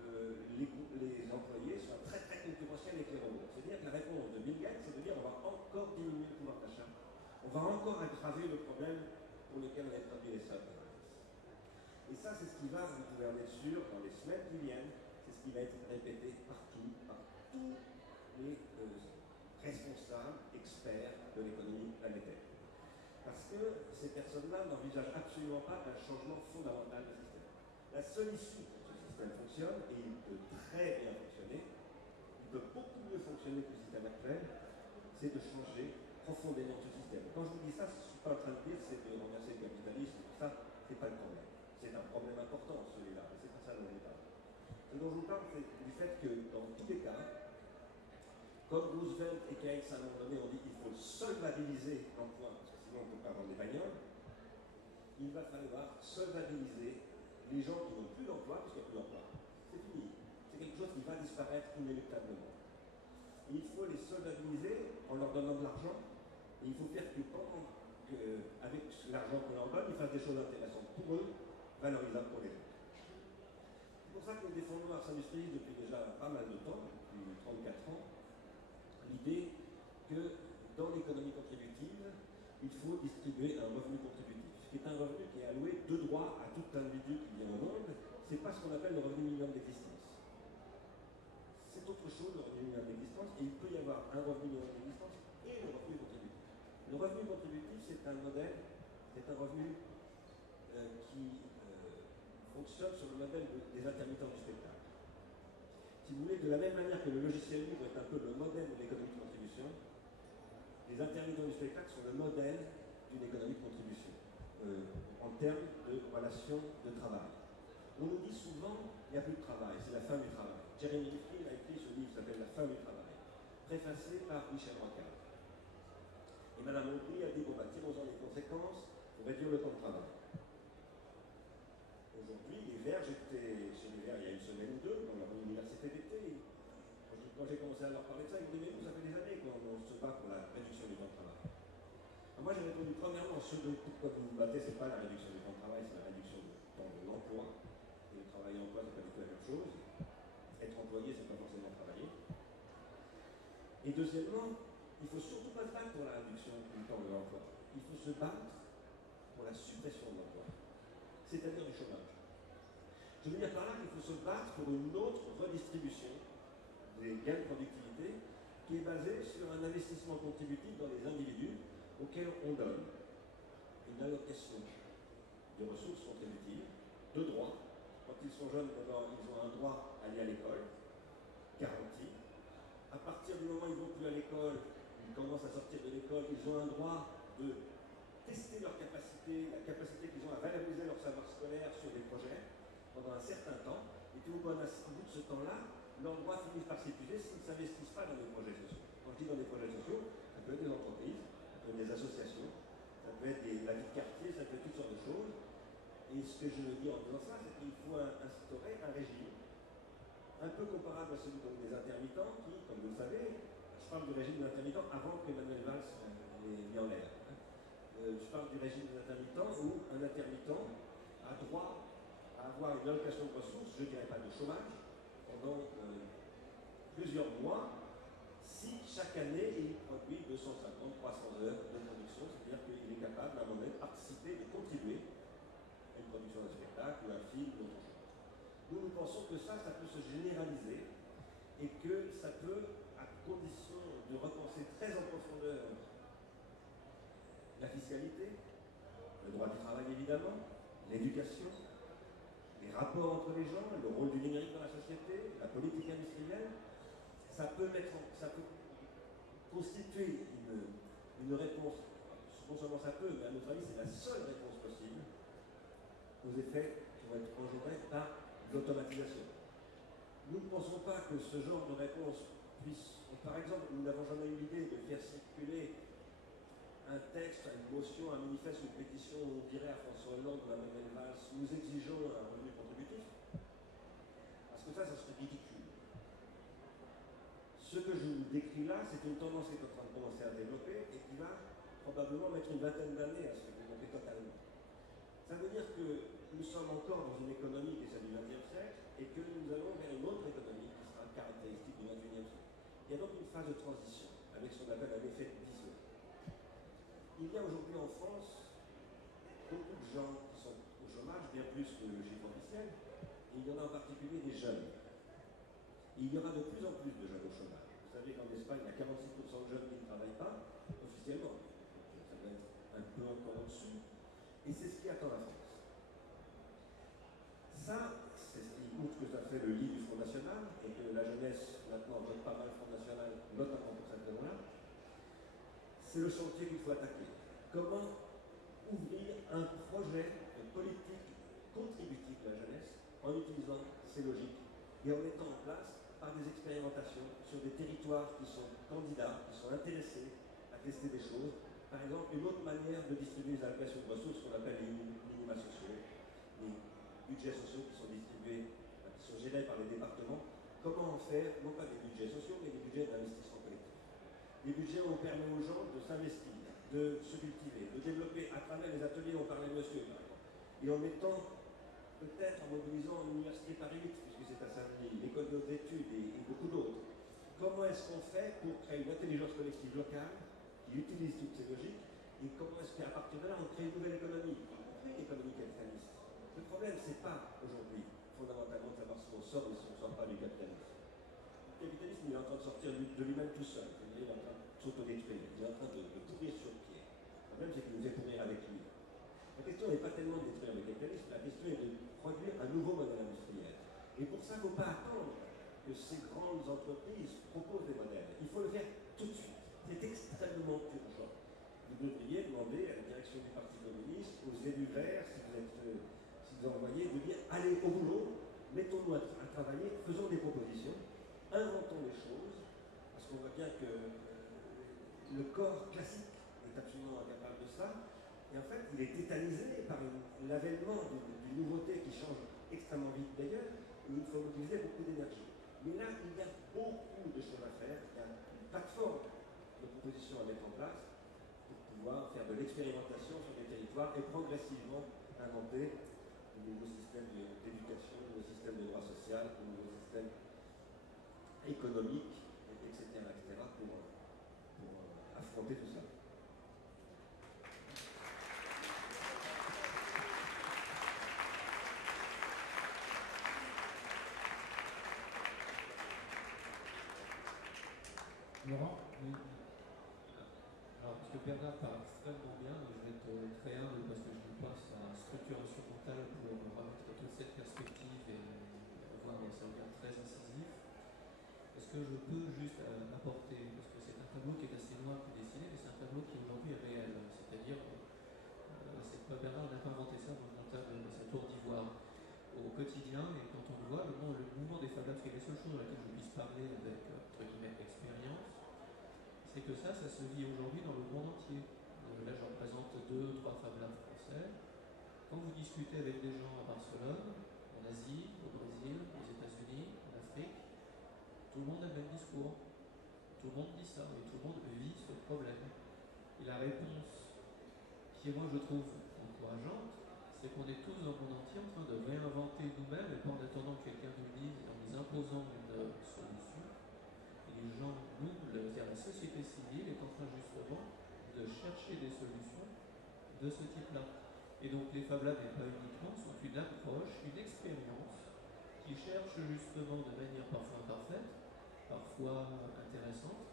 les employés soient très très concurrentiels avec les robots. C'est-à-dire que la réponse de Bill Gates, c'est de dire on va encore diminuer le pouvoir d'achat, on va encore aggraver le problème pour lequel on a introduit les subprimes. Et ça, c'est ce qui va, vous pouvez en être sûr, dans les semaines qui viennent, c'est ce qui va être répété partout, par tous les responsables, experts de l'économie planétaire. Parce que ces personnes-là n'envisagent absolument pas un changement fondamental du système. La seule issue pour que ce système fonctionne, et il peut très bien fonctionner, il peut beaucoup mieux fonctionner que le système actuel, c'est de changer profondément ce système. Quand je vous dis ça, je ne suis pas en train de dire c'est de renverser le capitalisme, tout ça, c'est pas le problème. C'est un problème important celui-là, mais c'est pas ça dont je parle. Ce dont je vous parle, c'est du fait que dans tous les cas, comme Roosevelt et Keynes à un moment donné ont dit qu'il faut solvabiliser l'emploi, parce que sinon on ne peut pas vendre des bagnoles, il va falloir solvabiliser les gens qui n'ont plus d'emploi, parce qu'il n'y a plus d'emploi. C'est fini. C'est quelque chose qui va disparaître inéluctablement. Et il faut les solvabiliser en leur donnant de l'argent, et il faut faire que avec l'argent qu'on leur donne, ils fassent des choses intéressantes pour eux, valorisables pour les autres. C'est pour ça que nous défendons Ars Industriis depuis déjà pas mal de temps, depuis 34 ans, l'idée que dans l'économie contributive, il faut distribuer un revenu contributif, qui est un revenu qui est alloué de droit à tout individu qui vient au monde. C'est pas ce qu'on appelle le revenu minimum d'existence. C'est autre chose, le revenu minimum d'existence, et il peut y avoir un revenu minimum d'existence et le revenu contributif. Le revenu contributif, c'est un modèle, c'est un revenu qui fonctionne sur le modèle des intermittents du spectacle. Si vous voulez, de la même manière que le logiciel libre est un peu le modèle de l'économie de contribution, les intermittents du spectacle sont le modèle d'une économie de contribution en termes de relations de travail. On nous dit souvent, il n'y a plus de travail, c'est la fin du travail. Jeremy Rifkin a écrit ce livre qui s'appelle La fin du travail, préfacé par Michel Rocard. Et Madame Aubry a dit, bon bah tirons-en les conséquences pour réduire le temps de travail. Aujourd'hui, les Verts, j'étais chez les Verts il y a une semaine ou deux, dans leur université d'été. Quand j'ai commencé à leur parler de ça, ils me disaient, mais nous, ça fait des années qu'on se bat pour la réduction du temps de travail. Alors moi, j'ai répondu premièrement, ce de pourquoi vous vous battez, c'est pas la réduction du temps de travail, c'est la réduction du temps de l'emploi. Et le travail et l'emploi, c'est pas du tout la même chose. Être employé, c'est pas forcément travailler. Et deuxièmement, il ne faut surtout pas se battre pour la réduction du temps de l'emploi. Il faut se battre pour la suppression de l'emploi, c'est-à-dire du chômage. Je veux dire par là qu'il faut se battre pour une autre redistribution des gains de productivité qui est basée sur un investissement contributif dans les individus auxquels on donne une allocation de ressources contributives, de droits. Quand ils sont jeunes, d'abord, ils ont un droit à aller à l'école, garanti. À partir du moment où ils ne vont plus à l'école, ils commencent à sortir de l'école, ils ont un droit de tester leur capacité, la capacité qu'ils ont à valoriser leur savoir scolaire sur des projets pendant un certain temps. Et puis au bout de ce temps-là, leurs droits finissent par s'épuiser s'ils ne s'investissent pas dans des projets sociaux. Quand je dis dans des projets sociaux, ça peut être des entreprises, ça peut être des associations, ça peut être la vie de quartier, ça peut être toutes sortes de choses. Et ce que je veux dire en disant ça, c'est qu'il faut instaurer un régime un peu comparable à celui des intermittents qui, comme vous le savez, je parle du régime des intermittents avant qu'Emmanuel Valls l'ait mis en l'air. Je parle du régime des intermittents où un intermittent a droit à avoir une allocation de ressources, je ne dirais pas de chômage, pendant plusieurs mois, si chaque année il produit 250-300 heures de production, c'est-à-dire qu'il est capable à un moment donné de participer, de contribuer à une production d'un spectacle ou un film ou autre chose. Nous pensons que ça peut se généraliser et que ça peut, à condition de repenser très en profondeur la fiscalité, le droit du travail évidemment, l'éducation, les rapports entre les gens, le rôle du numérique dans la société, la politique industrielle, ça peut constituer une réponse, non seulement ça peut, mais à notre avis c'est la seule réponse possible aux effets qui vont être engendrés par l'automatisation. Nous ne pensons pas que ce genre de réponse puisse, par exemple, nous n'avons jamais eu l'idée de faire circuler un texte, une motion, un manifeste, une pétition où on dirait à François Hollande ou à Manuel Valls, nous exigeons un revenu contributif. Parce que ça serait ridicule. Ce que je vous décris là, c'est une tendance qui est en train de commencer à développer et qui va probablement mettre une vingtaine d'années à se développer totalement. Ça veut dire que nous sommes encore dans une économie qui est celle du XXe siècle et que nous allons vers une autre économie qui sera caractéristique du XXIe siècle. Il y a donc une phase de transition avec ce qu'on appelle un effet de biseau. Il y a aujourd'hui en France beaucoup de gens qui sont au chômage, bien plus que le chiffre officiel, et il y en a en particulier des jeunes. Et il y aura de plus en plus de jeunes au chômage. Vous savez qu'en Espagne, il y a 46% de jeunes qui ne travaillent pas, officiellement. Ça doit être un peu encore au-dessus. Et c'est ce qui attend la France. Ça, c'est ce qui, outre que ça fait le lit du Front National, et que la jeunesse maintenant vote pas mal le Front National, notamment pour cette raison-là, c'est le chantier qu'il faut attaquer. Comment ouvrir un projet de politique contributive de la jeunesse en utilisant ces logiques et en mettant en place par des expérimentations sur des territoires qui sont candidats, qui sont intéressés à tester des choses. Par exemple, une autre manière de distribuer les allocations de ressources qu'on appelle les minima sociaux, les budgets sociaux qui sont distribués, qui sont gérés par les départements. Comment en faire, non pas des budgets sociaux, mais des budgets d'investissement collectif. Des budgets où on permet aux gens de s'investir, de se cultiver, de développer à travers les ateliers dont parlait monsieur, par exemple. Et en mettant, peut-être en mobilisant l'Université Paris 8, puisque c'est à Saint-Denis, l'école de hautes études et beaucoup d'autres. Comment est-ce qu'on fait pour créer une intelligence collective locale qui utilise toutes ces logiques et comment est-ce qu'à partir de là, on crée une nouvelle économie, on crée une économie capitaliste. Le problème, c'est pas aujourd'hui, fondamentalement, de savoir si on sort ou si on ne sort pas du capitalisme. Le capitalisme, il est en train de sortir de lui-même tout seul. Il est en train de s'autodétruire, il est en train de pourrir sur le pied. Le problème, c'est qu'il nous fait pourrir avec lui. La question n'est pas tellement de détruire le capitalisme, la question est de produire un nouveau modèle industriel. Et pour ça, il ne faut pas attendre que ces grandes entreprises proposent des modèles. Il faut le faire tout de suite. C'est extrêmement urgent. Vous devriez demander à la direction du Parti communiste, aux élus verts, si vous envoyez, de dire allez au boulot, mettons-nous à travailler, faisons des propositions, inventons des choses, parce qu'on voit bien que le corps classique est absolument incapable de ça, et en fait, il est tétanisé par l'avènement d'une nouveauté qui change extrêmement vite d'ailleurs, où il faut mobiliser beaucoup d'énergie. Mais là, il y a beaucoup de choses à faire, il y a une plateforme de propositions à mettre en place pour pouvoir faire de l'expérimentation sur des territoires et progressivement inventer de nouveaux systèmes d'éducation, de nouveaux systèmes de droit social, de nouveaux systèmes économiques, etc., pour affronter tout ça. Laurent, oui. Alors, parce que Bernard parle extrêmement bien, je vais être très humble parce que je lui passe sa structuration mentale pour remettre toute cette perspective et avoir un regard très incisif. Est-ce que je peux juste apporter, parce que c'est un tableau qui est assez noir qui est dessiné, mais c'est un tableau qui aujourd'hui est réel, c'est-à-dire, Bernard n'a pas inventé ça dans le montage de sa tour d'ivoire. Au quotidien, et quand on le voit, le mouvement des Fab Labs, c'est les seules choses dans lesquelles je puisse parler avec, entre guillemets, expérience, c'est que ça se vit aujourd'hui dans le monde entier. Là, je représente 2-3 Fab Labs français. Quand vous discutez avec des gens à Barcelone, en Asie, au Brésil, aux États-Unis, en Afrique, tout le monde a le même discours. Tout le monde dit ça, et tout le monde vit ce problème. Et la réponse, qui moi je trouve encourageante, c'est qu'on est tous dans le monde entier en train de réinventer nous-mêmes, et pas en attendant que quelqu'un nous le dise, en nous imposant une solution. Et les gens, la société civile est en train justement de chercher des solutions de ce type-là. Et donc les Fab Labs, et pas uniquement, sont une approche, une expérience qui cherche justement de manière parfois imparfaite, parfois intéressante,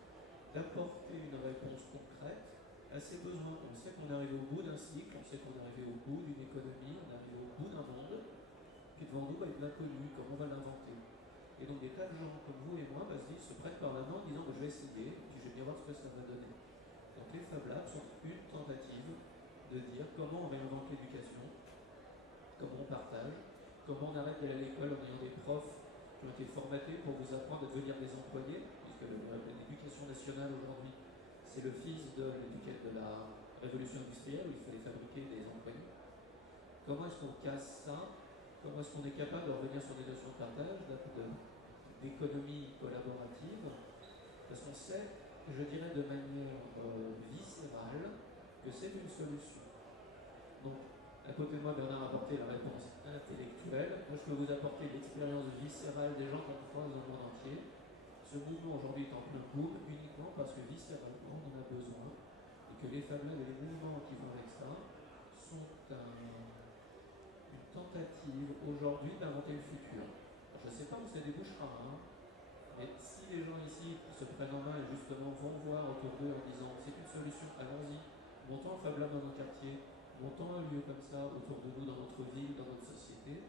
d'apporter une réponse concrète à ces besoins. On sait qu'on est arrivé au bout d'un cycle, on sait qu'on est arrivé au bout d'une économie, on est arrivé au bout d'un monde, qui devant nous va être l'inconnu, comment on va l'inventer. Et donc des tas de gens comme vous et moi se prennent par la main en disant je vais essayer, puis je vais bien voir ce que ça va donner. Donc les Fab Labs sont une tentative de dire comment on réinvente l'éducation, comment on partage, comment on arrête d'aller à l'école en ayant des profs qui ont été formatés pour vous apprendre à devenir des employés, puisque l'éducation nationale aujourd'hui, c'est le fils de la révolution industrielle où il fallait fabriquer des employés. Comment est-ce qu'on casse ça? Comment est-ce qu'on est capable de revenir sur des notions de partage, d'économie collaborative? Parce qu'on sait, je dirais de manière viscérale, que c'est une solution. Donc, à côté de moi, Bernard a apporté la réponse intellectuelle. Moi, je peux vous apporter l'expérience viscérale des gens qu'on croise dans le monde entier. Ce mouvement aujourd'hui est en plein boom uniquement parce que viscéralement, on en a besoin et que les Fab Labs et les mouvements qui vont avec ça sont une tentative aujourd'hui d'inventer le futur. Alors, je ne sais pas où ça débouchera, hein, mais si les gens ici se prennent en main et justement vont voir autour d'eux en disant c'est une solution, allons-y, montons un Fab Lab dans nos quartiers, montons un lieu comme ça autour de nous, dans notre ville, dans notre société.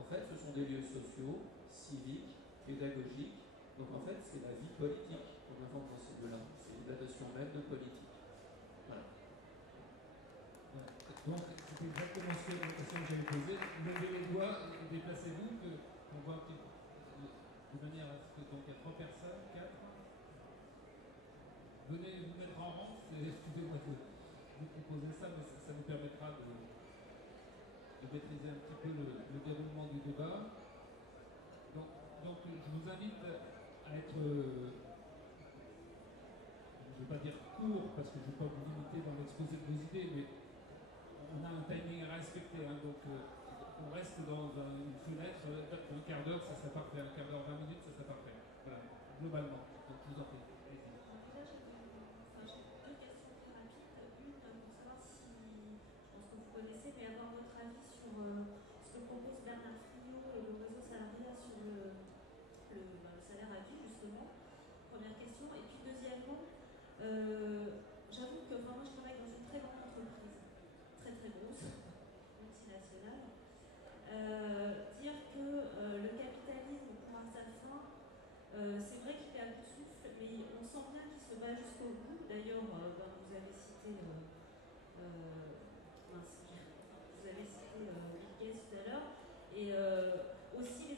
En fait, ce sont des lieux sociaux, civiques, pédagogiques. Donc en fait, c'est la vie politique qu'on invente dans ces lieux-là. C'est la notion même de politique. Voilà. Donc, c'était exactement ce que j'avais posé. Levez les doigts et déplacez-vous, qu'on voit de manière à ce que donc il y a 3 personnes, 4. Venez vous mettre en rang, excusez-moi de vous proposer ça, mais ça nous permettra de maîtriser un petit peu le déroulement du débat. Donc je vous invite à être, je ne vais pas dire court, parce que je ne vais pas vous limiter dans l'exposé de vos idées, mais on a un timing à respecter, hein, donc on reste dans une fenêtre, un quart d'heure, ça serait parfait, un quart d'heure, 20 minutes, ça serait parfait, voilà, globalement. Donc je vous en prie. Connaissez, mais avoir votre avis sur ce que propose Bernard Friot et le réseau salariat sur le salaire à vie, justement. Première question. Et puis deuxièmement, j'avoue que moi je travaille dans une très grande entreprise, très très grosse, multinationale. Dire que le capitalisme pour sa fin, c'est vrai qu'il est à bout de souffle, mais on sent bien qu'il se bat jusqu'au bout. D'ailleurs, vous avez cité vous avez cité Bill Gates tout à l'heure, et aussi les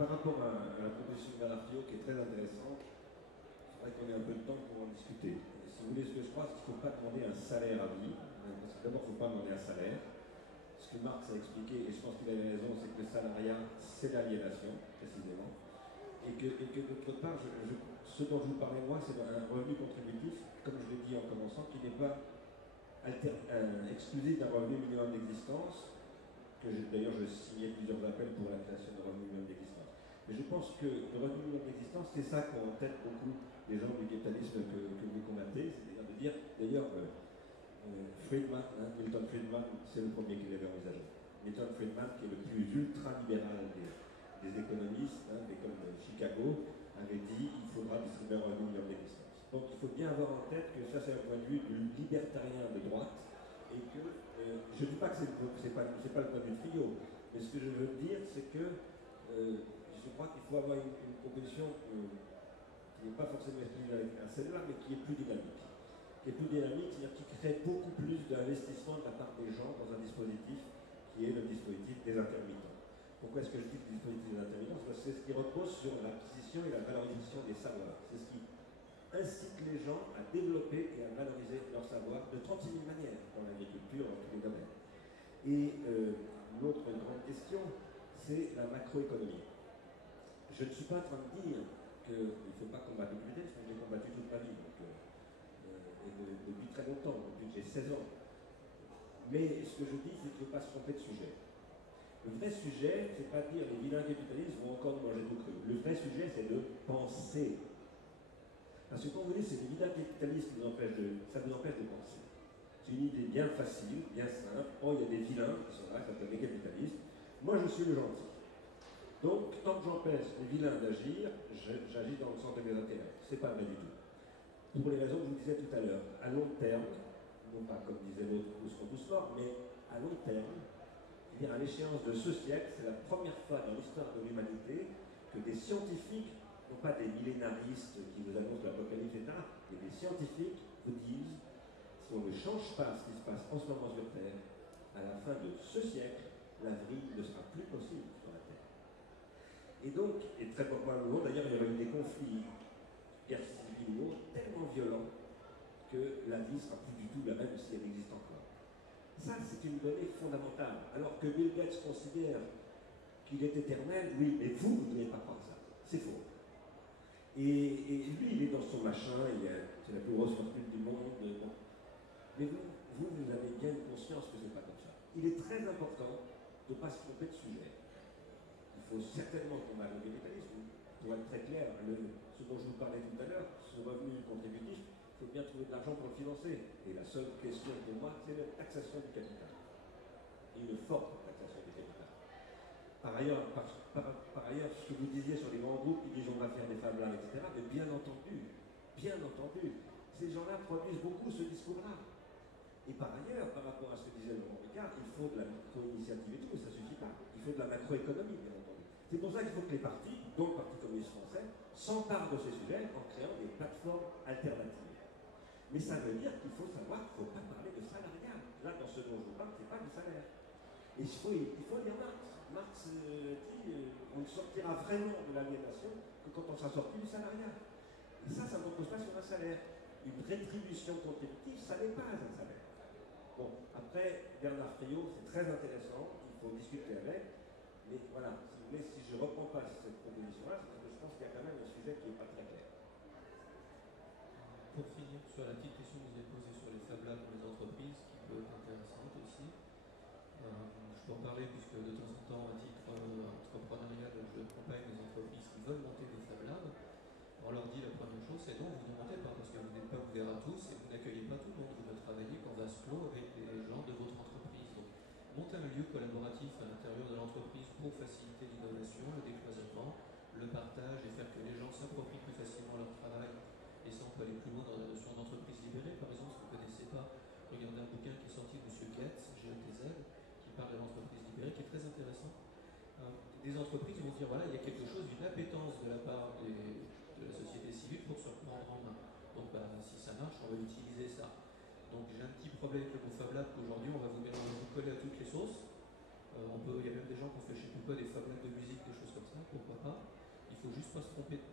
par rapport à la proposition de Bernard Friot qui est très intéressante, c'est vrai qu'on ait un peu de temps pour en discuter. Et si vous voulez, ce que je crois, c'est qu'il ne faut pas demander un salaire à vie. Parce que d'abord, il ne faut pas demander un salaire. Ce que Marx a expliqué, et je pense qu'il avait raison, c'est que le salariat, c'est l'aliénation, précisément. Et que d'autre part, ce dont je vous parlais moi, c'est un revenu contributif, comme je l'ai dit en commençant, qui n'est pas exclusif d'un revenu minimum d'existence, que d'ailleurs je signais plusieurs appels pour la création d'un revenu minimum d'existence. Mais je pense que le revenu minimum d'existence, c'est ça qu'ont en tête beaucoup les gens du capitalisme que vous combattez, c'est-à-dire de dire, d'ailleurs, Friedman, Milton Friedman, c'est le premier qui l'avait envisagé. Milton Friedman, qui est le plus ultra-libéral des économistes, l'école de Chicago, avait dit qu'il faudra distribuer un revenu minimum d'existence. Donc il faut bien avoir en tête que ça, c'est un point de vue du libertarien de droite, et que, je ne dis pas que c'est pas le point de vue de Friot, mais ce que je veux dire, c'est que je crois qu'il faut avoir une proposition qui n'est pas forcément exclusive à celle-là, mais qui est plus dynamique. C'est-à-dire qui crée beaucoup plus d'investissement de la part des gens dans un dispositif qui est le dispositif des intermittents. Pourquoi est-ce que je dis le dispositif des intermittents? Parce que c'est ce qui repose sur l'acquisition et la valorisation des savoirs. C'est ce qui incite les gens à développer et à valoriser leur savoir de 36 000 manières dans l'agriculture, dans tous les domaines. Et l'autre grande question, c'est la macroéconomie. Je ne suis pas en train de dire qu'il ne faut pas combattre le capitalisme, je l'ai combattu toute ma vie. Donc, depuis très longtemps, depuis que j'ai 16 ans. Mais ce que je dis, c'est qu'il ne faut pas se tromper de sujet. Le vrai sujet, c'est pas de dire les vilains capitalistes vont encore nous manger tout cru. Le vrai sujet, c'est de penser. Parce que quand vous dites c'est les vilains capitalistes qui ça vous empêche de penser. C'est une idée bien facile, bien simple. Oh, il y a des vilains qui sont là, qui s'appellent les capitalistes. Moi, je suis le gentil. Donc, tant que j'empêche les vilains d'agir, j'agis dans le sens de mes intérêts. C'est pas vrai du tout. Pour les raisons que je vous disais tout à l'heure, à long terme, non pas comme disait l'autre, nous serons tous morts, mais à long terme, c'est-à-dire à l'échéance de ce siècle, c'est la première fois dans l'histoire de l'humanité que des scientifiques, non pas des millénaristes qui vous annoncent l'apocalypse, etc., mais des scientifiques vous disent, si on ne change pas ce qui se passe en ce moment sur Terre, à la fin de ce siècle, la vie ne sera plus possible sur la Terre. Et donc, et très probablement, d'ailleurs, il y aura eu des conflits tellement violent que la vie ne sera plus du tout la même si elle existe encore. Ça, c'est une donnée fondamentale. Alors que Bill Gates considère qu'il est éternel, oui, mais vous ne devez pas croire ça. C'est faux. Et lui, il est dans son machin, c'est la plus grosse fortune du monde. Bon. Mais vous avez bien une conscience que ce n'est pas comme ça. Il est très important de ne pas se tromper de sujet. Il faut certainement combattre le capitalisme. Pour être très clair, ce dont je vous parlais tout à l'heure, ce revenu contributif, il faut bien trouver de l'argent pour le financer. Et la seule question pour moi, c'est la taxation du capital. Et une forte taxation du capital. Par ailleurs, ce que vous disiez sur les grands groupes qui disent on va faire des Fab Labs, etc., mais bien entendu, ces gens-là produisent beaucoup ce discours-là. Et par ailleurs, par rapport à ce que disait Laurent Ricard, il faut de la micro-initiative et tout, mais ça ne suffit pas. Il faut de la macroéconomie, bien entendu. C'est pour ça qu'il faut que les partis, dont le Parti communiste français, s'emparent de ces sujets en créant des plateformes alternatives. Mais ça veut dire qu'il faut savoir qu'il ne faut pas parler de salariat. Là, dans ce dont je vous parle, ce n'est pas du salaire. Et il faut lire Marx. Marx dit on ne sortira vraiment de l'aliénation que quand on sera sorti du salariat. Et ça ne repose pas sur un salaire. Une rétribution contributive, ça n'est pas un salaire. Bon, après, Bernard Friot, c'est très intéressant, il faut discuter avec, mais voilà, si vous voulez, si je ne reprends pas cette proposition-là, c'est parce que je pense qu'il y a quand même un sujet qui n'est pas très clair. Pour finir sur la petite question que vous avez posée sur les Fab Labs pour les entreprises, qui peut être intéressante aussi, je peux en parler puisque de temps en temps, à titre entrepreneurial, je accompagne des entreprises qui veulent monter des Fab Labs. On leur dit la première chose, c'est non, vous ne montez pas parce que vous n'êtes pas ouvert à tous et vous n'accueillez pas tout le monde. Vous ne travaillez qu'en vase clos avec les gens de votre entreprise. Donc, monter un lieu collaboratif à l'intérieur de l'entreprise pour faciliter l'innovation, le décloisonnement, le partage et faire que les gens s'approprient plus facilement leur travail. Et ça, on peut aller plus loin dans la notion d'entreprise libérée. Par exemple, si vous ne connaissez pas, regardez un bouquin qui est sorti de M. Getz, GETZ, qui parle de l'entreprise libérée, qui est très intéressant. Des entreprises vont dire, voilà, il y a quelque chose, une appétence de la part de la société civile pour se reprendre en main. Donc, si ça marche, on va utiliser ça. Donc, j'ai un petit problème avec le mot Fab Lab qu'aujourd'hui, on va vous coller à toutes les sauces. Il y a même des gens qui ont fait, je ne sais plus quoi, des Fab Labs de musique, des choses comme ça, pourquoi pas. juste pas se tromper de